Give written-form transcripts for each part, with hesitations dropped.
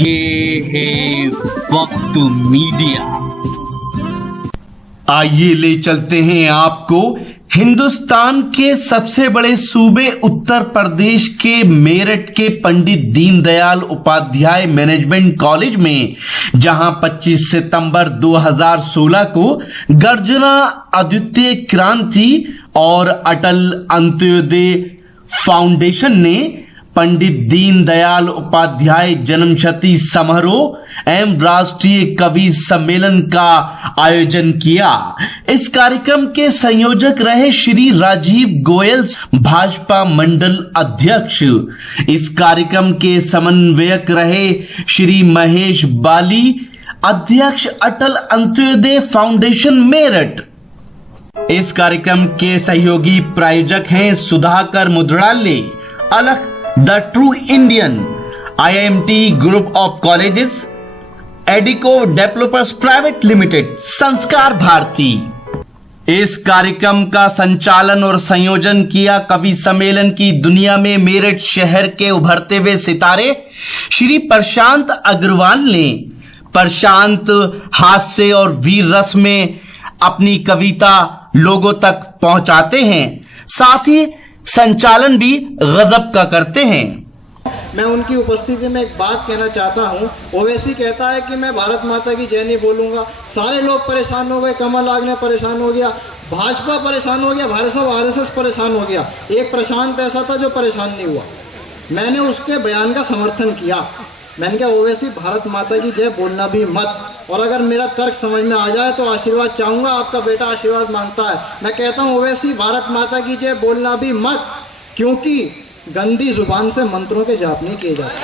ये है वक्त मीडिया। आइए ले चलते हैं आपको हिंदुस्तान के सबसे बड़े सूबे उत्तर प्रदेश के मेरठ के पंडित दीनदयाल उपाध्याय मैनेजमेंट कॉलेज में, जहां 25 सितंबर 2016 को गर्जना अद्वितीय क्रांति और अटल अंत्योदय फाउंडेशन ने पंडित दीनदयाल उपाध्याय जन्मशती समारोह एवं राष्ट्रीय कवि सम्मेलन का आयोजन किया। इस कार्यक्रम के संयोजक रहे श्री राजीव गोयल, भाजपा मंडल अध्यक्ष। इस कार्यक्रम के समन्वयक रहे श्री महेश बाली, अध्यक्ष अटल अंत्योदय फाउंडेशन मेरठ। इस कार्यक्रम के सहयोगी प्रायोजक हैं सुधाकर मुद्राले, अलख the true Indian, IIMT group of colleges, एडिको developers private limited, संस्कार भारती। इस कार्यक्रम का संचालन और संयोजन किया कवि सम्मेलन की दुनिया में मेरठ शहर के उभरते हुए सितारे श्री प्रशांत अग्रवाल ने। प्रशांत हास्य और वीर रस में अपनी कविता लोगों तक पहुंचाते हैं, साथ ही संचालन भी गजब का करते हैं। मैं उनकी उपस्थिति में एक बात कहना चाहता हूँ। ओवैसी कहता है कि मैं भारत माता की जय नहीं बोलूँगा। सारे लोग परेशान हो गए, कमल आग परेशान हो गया, भाजपा परेशान हो गया, भारत सब RSS परेशान हो गया। एक प्रशांत ऐसा था जो परेशान नहीं हुआ। मैंने उसके बयान का समर्थन किया। मैंने कहा ओवैसी भारत माता की जय बोलना भी मत, और अगर मेरा तर्क समझ में आ जाए तो आशीर्वाद चाहूँगा। आपका बेटा आशीर्वाद मांगता है। मैं कहता हूँ ओवैसी भारत माता की जय बोलना भी मत, क्योंकि गंदी जुबान से मंत्रों के जाप नहीं किए जाते।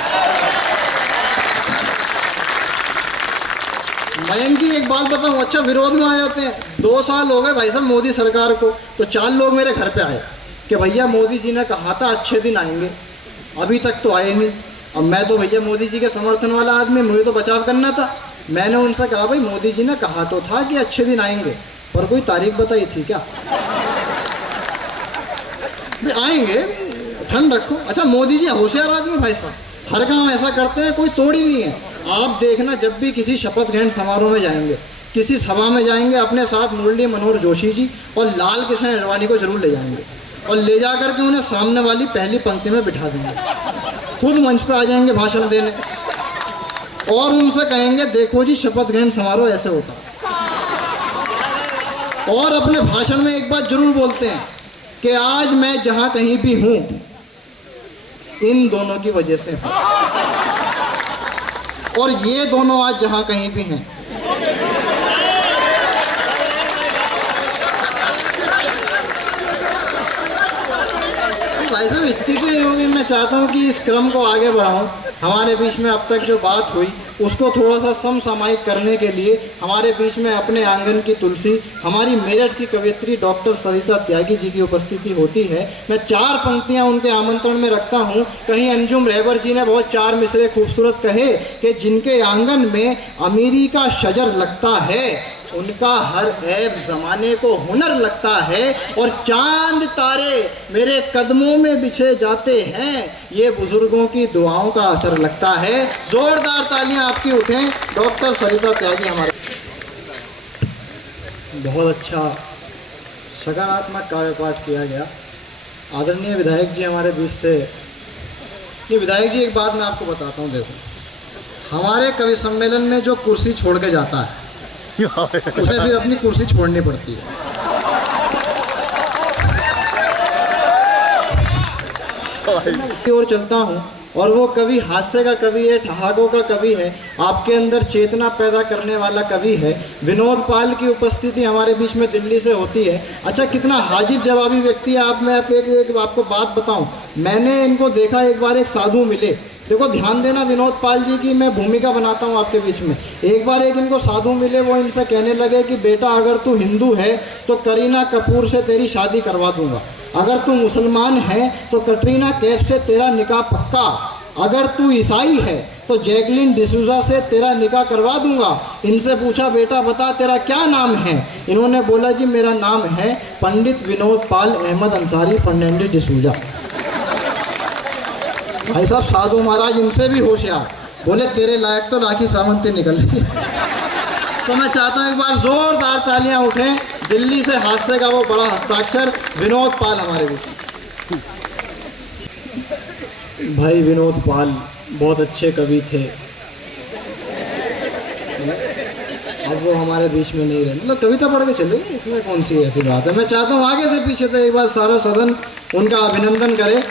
मयंक जी एक बात बताऊँ, अच्छा विरोध में आ जाते हैं। 2 साल हो गए भाई साहब मोदी सरकार को, तो 4 लोग मेरे घर पे आए कि भैया मोदी जी ने कहा था अच्छे दिन आएंगे, अभी तक तो आए नहीं। अब मैं तो भैया मोदी जी के समर्थन वाला आदमी, मुझे तो बचाव करना था। मैंने उनसे कहा भाई मोदी जी ने कहा तो था कि अच्छे दिन आएंगे, पर कोई तारीख बताई थी क्या? आएंगे, ठंड रखो। अच्छा मोदी जी होशियार आदमी भाई साहब, हर काम ऐसा करते हैं, कोई तोड़ ही नहीं है। आप देखना जब भी किसी शपथ ग्रहण समारोह में जाएंगे, किसी सभा में जाएंगे, अपने साथ मुरली मनोहर जोशी जी और लाल कृष्ण अडवाणी को जरूर ले जाएंगे, और ले जा करके उन्हें सामने वाली पहली पंक्ति में बिठा देंगे। खुद मंच पे आ जाएंगे भाषण देने, और उनसे कहेंगे देखो जी शपथ ग्रहण समारोह ऐसे होता है। और अपने भाषण में एक बात जरूर बोलते हैं कि आज मैं जहां कहीं भी हूं इन दोनों की वजह से हूं, और ये दोनों आज जहां कहीं भी हैं। भाई साहब स्थिति होगी, मैं चाहता हूं कि इस क्रम को आगे बढ़ाऊं। हमारे बीच में अब तक जो बात हुई उसको थोड़ा सा समसामयिक करने के लिए हमारे बीच में अपने आंगन की तुलसी, हमारी मेरठ की कवयित्री डॉक्टर सरिता त्यागी जी की उपस्थिति होती है। मैं 4 पंक्तियां उनके आमंत्रण में रखता हूं। कहीं अंजुम रहबर जी ने बहुत 4 मिसरे खूबसूरत कहे कि जिनके आंगन में अमीरी का शजर लगता है, उनका हर ऐब जमाने को हुनर लगता है, और चांद तारे मेरे कदमों में बिछे जाते हैं, ये बुजुर्गों की दुआओं का असर लगता है। जोरदार तालियां आपकी उठें। डॉक्टर सरिता त्यागी हमारे बहुत अच्छा सकारात्मक कार्यपाठ किया गया। आदरणीय विधायक जी हमारे बीच से, ये विधायक जी एक बात मैं आपको बताता हूँ। देखो हमारे कवि सम्मेलन में जो कुर्सी छोड़ के जाता है उसे फिर अपनी कुर्सी छोड़नी पड़ती है। और चलता हूँ, और वो कवि हास्य का कवि है, ठहाकों का कवि है, आपके अंदर चेतना पैदा करने वाला कवि है। विनोद पाल की उपस्थिति हमारे बीच में दिल्ली से होती है। अच्छा कितना हाजिर जवाबी व्यक्ति है। आप मैं एक आपको बात बताऊं, मैंने इनको देखा, एक बार एक साधु मिले। देखो ध्यान देना विनोद पाल जी की मैं भूमिका बनाता हूँ आपके बीच में। एक बार एक इनको साधु मिले, वो इनसे कहने लगे कि बेटा अगर तू हिंदू है तो करीना कपूर से तेरी शादी करवा दूंगा, अगर तू मुसलमान है तो कटरीना कैफ से तेरा निकाह पक्का, अगर तू ईसाई है तो जैकलिन डिसूजा से तेरा निकाह करवा दूंगा। इनसे पूछा बेटा बता तेरा क्या नाम है? इन्होंने बोला जी मेरा नाम है पंडित विनोद पाल अहमद अंसारी फर्नांडिस डिसूजा। भाई साहब साधु महाराज इनसे भी होशियार। बोले तेरे लायक तो राखी सावंत ही निकल रही है। तो मैं चाहता हूँ एक बार जोरदार तालियां उठें। दिल्ली से हास्य का वो बड़ा हस्ताक्षर विनोद पाल हमारे बीच। भाई विनोद पाल बहुत अच्छे कवि थे, अब वो हमारे बीच में नहीं रहे। मतलब कविता पढ़ के चले गए, इसमें कौन सी ऐसी बात है। मैं चाहता हूँ आगे से पीछे तक एक बार सारा सदन उनका अभिनंदन करे।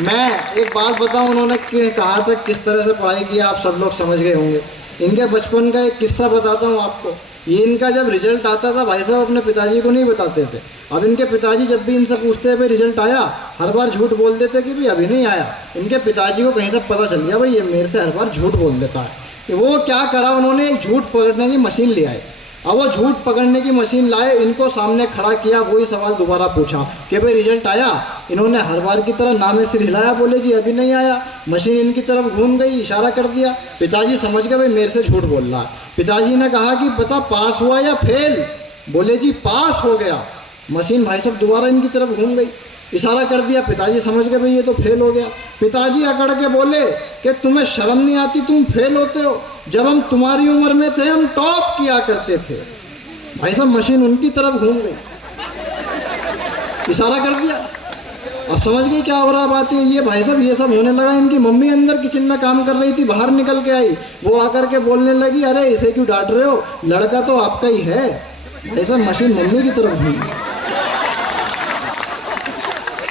मैं एक बात बताऊँ, उन्होंने कहा था किस तरह से पढ़ाई की, आप सब लोग समझ गए होंगे। इनके बचपन का एक किस्सा बताता हूँ आपको। ये इनका जब रिजल्ट आता था, भाई साहब अपने पिताजी को नहीं बताते थे। अब इनके पिताजी जब भी इनसे पूछते हैं भाई रिजल्ट आया, हर बार झूठ बोल देते कि भाई अभी नहीं आया। इनके पिताजी को कहीं से पता चल गया भाई ये मेरे से हर बार झूठ बोल देता है। वो क्या करा, उन्होंने एक झूठ पकड़ने की मशीन ले आए। अब वो झूठ पकड़ने की मशीन लाए, इनको सामने खड़ा किया, वही सवाल दोबारा पूछा कि भाई रिजल्ट आया। इन्होंने हर बार की तरह नामे सिर हिलाया, बोले जी अभी नहीं आया। मशीन इनकी तरफ घूम गई, इशारा कर दिया। पिताजी समझ गए भाई मेरे से झूठ बोल रहा है। पिताजी ने कहा कि बता पास हुआ या फेल। बोले जी पास हो गया। मशीन भाई साहब दोबारा इनकी तरफ घूम गई, इशारा कर दिया। पिताजी समझ गए भाई ये तो फेल हो गया। पिताजी अकड़ के बोले कि तुम्हें शर्म नहीं आती, तुम फेल होते हो। जब हम तुम्हारी उम्र में थे हम टॉप किया करते थे। भाई साहब मशीन उनकी तरफ घूम गई, इशारा कर दिया। अब समझ गई क्या हो रहा बात है। ये भाई साहब ये सब होने लगा। इनकी मम्मी अंदर किचन में काम कर रही थी, बाहर निकल के आई। वो आकर के बोलने लगी अरे इसे क्यों डांट रहे हो, लड़का तो आपका ही है। भाई साहब मशीन मम्मी की तरफ घूम गई।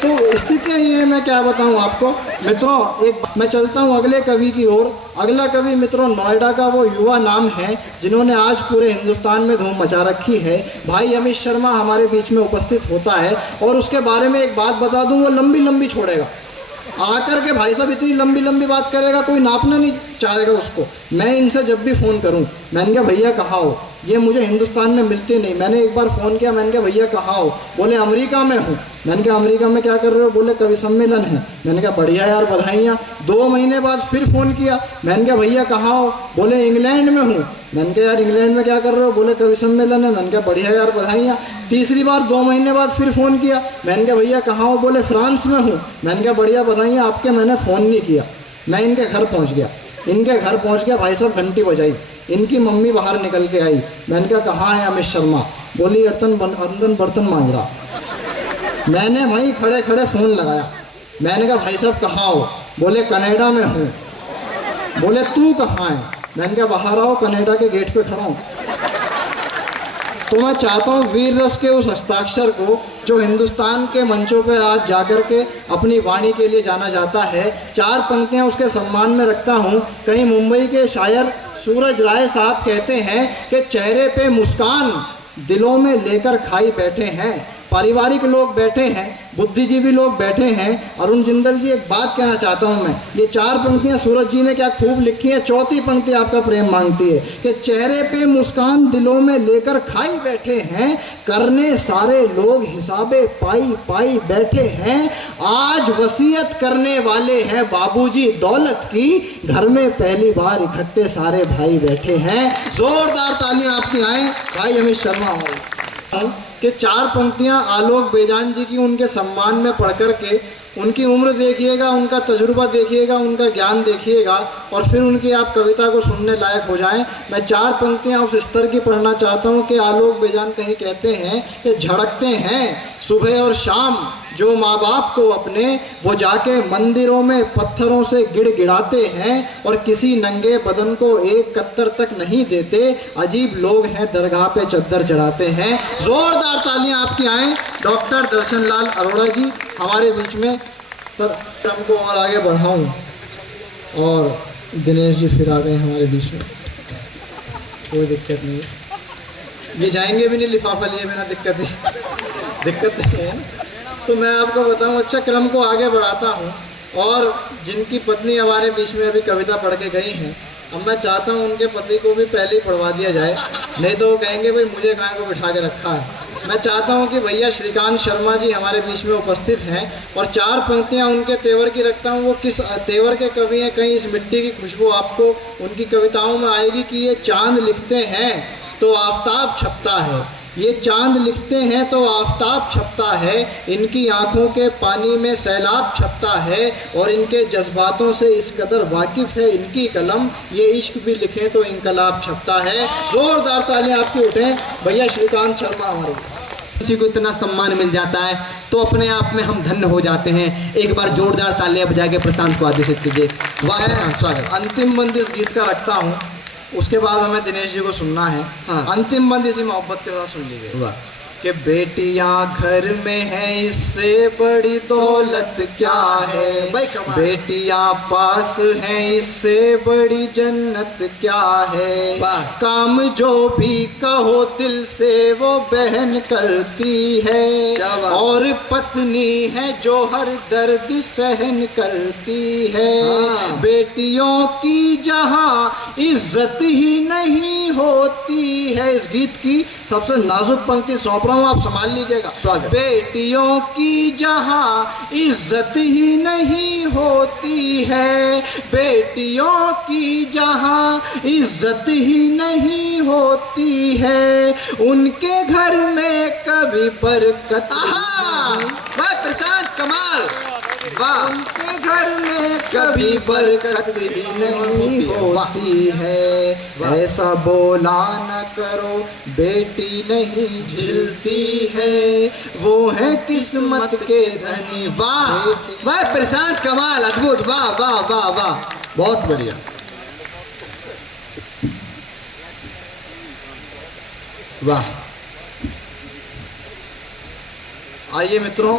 तो स्थितियाँ ये है, मैं क्या बताऊँ आपको मित्रों। एक मैं चलता हूँ अगले कवि की ओर। अगला कवि मित्रों नोएडा का वो युवा नाम है जिन्होंने आज पूरे हिंदुस्तान में धूम मचा रखी है। भाई अमित शर्मा हमारे बीच में उपस्थित होता है और उसके बारे में एक बात बता दूँ, वो लंबी लंबी छोड़ेगा। आकर के भाई साहब इतनी लंबी लंबी बात करेगा, कोई नापना नहीं चाहेगा उसको। मैं इनसे जब भी फ़ोन करूं, मैंने कहा भैया कहाँ हो, ये मुझे हिंदुस्तान में मिलते नहीं। मैंने एक बार फ़ोन किया, मैंने कहा भैया कहाँ हो, बोले अमेरिका में हूँ। मैंने कहा अमेरिका में क्या कर रहे हो, बोले कवि सम्मेलन है। मैंने कहा बढ़िया यार बधाइयाँ। 2 महीने बाद फिर फ़ोन किया, मैंने कहा भैया कहाँ हो, बोले इंग्लैंड में हूँ। मैंने कहा यार इंग्लैंड में क्या कर रहे हो, बोले कवि सम्मेलन है। मैंने कहा बढ़िया यार बधाइयाँ। तीसरी बार 2 महीने बाद फिर फ़ोन किया, मैंने कहा भैया कहाँ हो, बोले फ्रांस में हूँ। मैंने कहा बढ़िया बधाइयाँ, आपके मैंने फ़ोन नहीं किया। मैं इनके घर पहुँच गया। इनके घर पहुँच गया, भाई साहब घंटी बजाई, इनकी मम्मी बाहर निकल के आई। मैंने कहा कहाँ है अमित शर्मा, बोली अर्तन बर्तन मांग रहा। मैंने वहीं खड़े खड़े फ़ोन लगाया। मैंने कहा भाई साहब कहाँ हो, बोले कनाडा में हूँ। बोले तू कहाँ है, मैंने कहा बाहर आओ, कनाडा के गेट पे खड़ा हूँ। तो मैं चाहता हूँ वीर रस के उस हस्ताक्षर को जो हिंदुस्तान के मंचों पर आज जाकर के अपनी वाणी के लिए जाना जाता है, 4 पंक्तियाँ उसके सम्मान में रखता हूँ। कहीं मुंबई के शायर सूरज राय साहब कहते हैं कि चेहरे पे मुस्कान दिलों में लेकर खाई बैठे हैं। पारिवारिक लोग बैठे हैं, बुद्धिजीवी लोग बैठे हैं। अरुण जिंदल जी एक बात कहना चाहता हूं मैं, ये 4 पंक्तियां सूरज जी ने क्या खूब लिखी हैं। 4थी पंक्ति आपका प्रेम मांगती है कि चेहरे पे मुस्कान दिलों में लेकर खाई बैठे हैं, करने सारे लोग हिसाबे पाई पाई बैठे हैं। आज वसीयत करने वाले हैं बाबूजी दौलत की, घर में पहली बार इकट्ठे सारे भाई बैठे हैं। जोरदार तालियां आपकी आए भाई अमित शर्मा हो कि 4 पंक्तियां आलोक बेजान जी की उनके सम्मान में पढ़ कर के उनकी उम्र देखिएगा, उनका तजुर्बा देखिएगा, उनका ज्ञान देखिएगा और फिर उनकी आप कविता को सुनने लायक हो जाएं। मैं 4 पंक्तियां उस स्तर की पढ़ना चाहता हूं कि आलोक बेजान कहीं कहते हैं कि झड़कते हैं सुबह और शाम जो माँ बाप को अपने, वो जाके मंदिरों में पत्थरों से गिड़गिड़ाते हैं और किसी नंगे बदन को एक कत्तर तक नहीं देते। अजीब लोग हैं दरगाह पे चद्दर चढ़ाते हैं। जोरदार तालियां आपकी आएँ डॉक्टर दर्शन लाल अरोड़ा जी हमारे बीच में। सर हमको और आगे बढ़ाऊं और दिनेश जी फिर आ गए हमारे बीच में, कोई दिक्कत नहीं है। ये जाएंगे भी नहीं लिफाफा लिए बिना, दिक्कत नहीं है। तो मैं आपको बताऊं, अच्छा क्रम को आगे बढ़ाता हूं और जिनकी पत्नी हमारे बीच में अभी कविता पढ़ के गई हैं, अब मैं चाहता हूं उनके पति को भी पहले ही पढ़वा दिया जाए, नहीं तो वो कहेंगे भाई मुझे कहाँ को बिठा के रखा है। मैं चाहता हूं कि भैया श्रीकांत शर्मा जी हमारे बीच में उपस्थित हैं और 4 पंक्तियां उनके तेवर की रखता हूं। वो किस तेवर के कवि हैं, कहीं इस मिट्टी की खुशबू आपको उनकी कविताओं में आएगी कि ये चांद लिखते हैं तो आफताब छपता है, ये चांद लिखते हैं तो आफताब छपता है, इनकी आंखों के पानी में सैलाब छपता है, और इनके जज्बातों से इस कदर वाकिफ है इनकी कलम, ये इश्क भी लिखें तो इनकलाब छपता है। जोरदार तालियां आपकी उठें भैया श्रीकांत शर्मा हमारे। किसी को इतना सम्मान मिल जाता है तो अपने आप में हम धन्य हो जाते हैं। एक बार जोरदार तालियां बजा के प्रशांत को आदेशित कीजिए। वाह स्वागत। अंतिम बंद इस गीत का रखता हूँ, उसके बाद हमें दिनेश जी को सुनना है। हाँ। अंतिम बंद इसी मोहब्बत के साथ सुन लीजिए। वाह। कि बेटियां घर में हैं इससे बड़ी दौलत क्या है, भाई कमाल। बेटियां पास हैं इससे बड़ी जन्नत क्या है, वाह। काम जो भी कहो दिल से वो बहन करती है, क्या बात। और पत्नी है जो हर दर्द सहन करती है। हाँ। बेटियों की जहाँ इज्जत ही नहीं होती है। इस गीत की सबसे नाजुक पंक्ति सौंप रहा हूँ, आप संभाल लीजिएगा। स्वागत। बेटियों की जहाँ इज्जत ही नहीं होती है, बेटियों की जहाँ इज्जत ही नहीं होती है, उनके घर में कभी बरकत नहीं। वाह प्रशांत कमाल। वाह। उनके घर में कभी बरकत ही नहीं होती है। ऐसा बोला न करो बेटी नहीं झिलती है, वो है किस्मत के धनी। वाह वाह प्रशांत कमाल, अद्भुत। वाह वाह वाह वाह, बहुत बढ़िया। वाह। आइए मित्रों,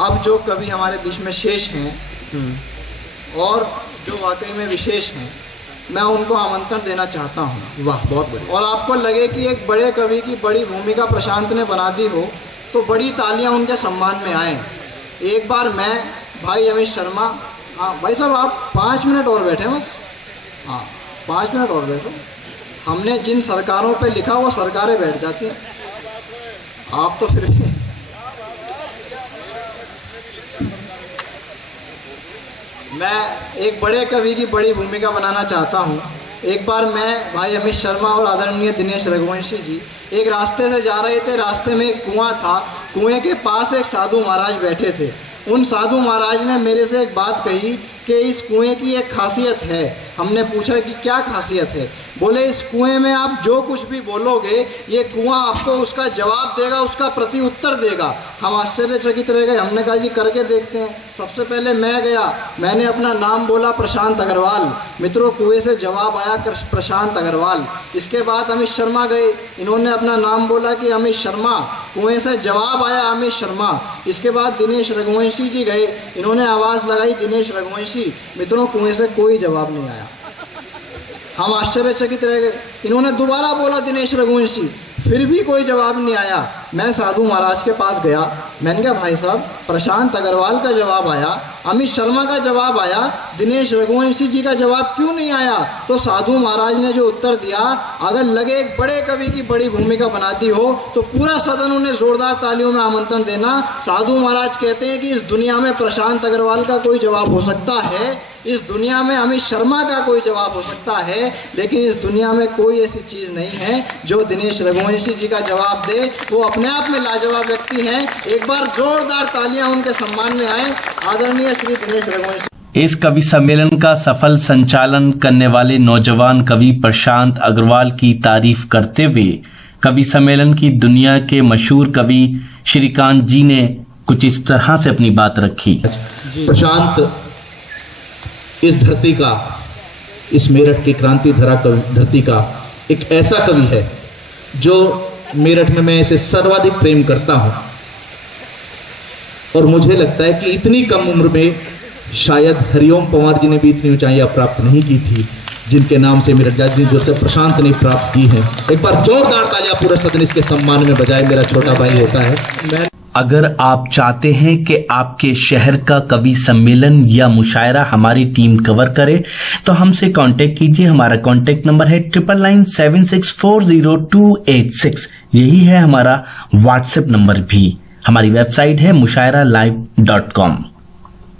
अब जो कवि हमारे बीच में शेष हैं और जो वाकई में विशेष हैं, मैं उनको आमंत्रण देना चाहता हूँ। वाह बहुत बढ़िया। और आपको लगे कि एक बड़े कवि की बड़ी भूमिका प्रशांत ने बना दी हो तो बड़ी तालियां उनके सम्मान में आए। एक बार मैं भाई अमित शर्मा, हाँ भाई साहब आप 5 मिनट और बैठे बस, हाँ 5 मिनट और बैठो। हमने जिन सरकारों पे लिखा वो सरकारें बैठ जाती हैं, आप तो फिर भी। मैं एक बड़े कवि की बड़ी भूमिका बनाना चाहता हूँ। एक बार मैं भाई अमित शर्मा और आदरणीय दिनेश रघुवंशी जी एक रास्ते से जा रहे थे। रास्ते में एक कुआं था, कुएं के पास एक साधु महाराज बैठे थे। उन साधु महाराज ने मेरे से एक बात कही कि इस कुएं की एक खासियत है। हमने पूछा कि क्या खासियत है? बोले इस कुएं में आप जो कुछ भी बोलोगे ये कुआं आपको उसका जवाब देगा, उसका प्रति उत्तर देगा। हम आश्चर्यचकित रह गए। हमने कहा जी करके देखते हैं। सबसे पहले मैं गया, मैंने अपना नाम बोला प्रशांत अग्रवाल। मित्रों कुएं से जवाब आया प्रशांत अग्रवाल। इसके बाद अमित शर्मा गए, इन्होंने अपना नाम बोला कि अमित शर्मा, कुएं से जवाब आया अमित शर्मा। इसके बाद दिनेश रघुवंशी जी गए, इन्होंने आवाज़ लगाई दिनेश रघुवंशी। मित्रों कुएं से कोई जवाब नहीं आया। हम आश्चर्यचकित रह गए। इन्होंने दोबारा बोला दिनेश रघुवंशी, फिर भी कोई जवाब नहीं आया। मैं साधु महाराज के पास गया, मैंने कहा भाई साहब प्रशांत अग्रवाल का जवाब आया, अमित शर्मा का जवाब आया, दिनेश रघुवंशी जी का जवाब क्यों नहीं आया? तो साधु महाराज ने जो उत्तर दिया, अगर लगे एक बड़े कवि की बड़ी भूमिका बनाती हो तो पूरा सदन उन्हें जोरदार तालियों में आमंत्रण देना। साधु महाराज कहते हैं कि इस दुनिया में प्रशांत अग्रवाल का कोई जवाब हो सकता है, इस दुनिया में अमित शर्मा का कोई जवाब हो सकता है, लेकिन इस दुनिया में कोई ऐसी चीज़ नहीं है जो दिनेश रघुवंशी जी का जवाब दे। वो अपने आप में लाजवाब व्यक्ति हैं। एक बार जोरदार तालियां उनके सम्मान में आए। आदरणीय श्री दिनेश रघुवंशी। इस कवि सम्मेलन का सफल संचालन करने वाले नौजवान कवि प्रशांत अग्रवाल की तारीफ करते हुए कवि सम्मेलन की दुनिया के मशहूर कवि श्रीकांत जी ने कुछ इस तरह से अपनी बात रखी। प्रशांत इस धरती का, इस मेरठ की क्रांति धरा धरती का एक ऐसा कवि है जो मेरठ में मैं इसे सर्वाधिक प्रेम करता हूं। और मुझे लगता है कि इतनी कम उम्र में शायद हरिओम पंवार जी ने भी इतनी ऊंचाइयां प्राप्त नहीं की थी जिनके नाम से मेरठ जाति जो प्रशांत ने प्राप्त की है। एक बार जोरदार तालियां पूरे सदन इसके सम्मान में बजाए। मेरा छोटा भाई होता है। अगर आप चाहते हैं कि आपके शहर का कवि सम्मेलन या मुशायरा हमारी टीम कवर करे तो हमसे कांटेक्ट कीजिए। हमारा कांटेक्ट नंबर है 9997640286। यही है हमारा व्हाट्सएप नंबर भी। हमारी वेबसाइट है mushairalive.com।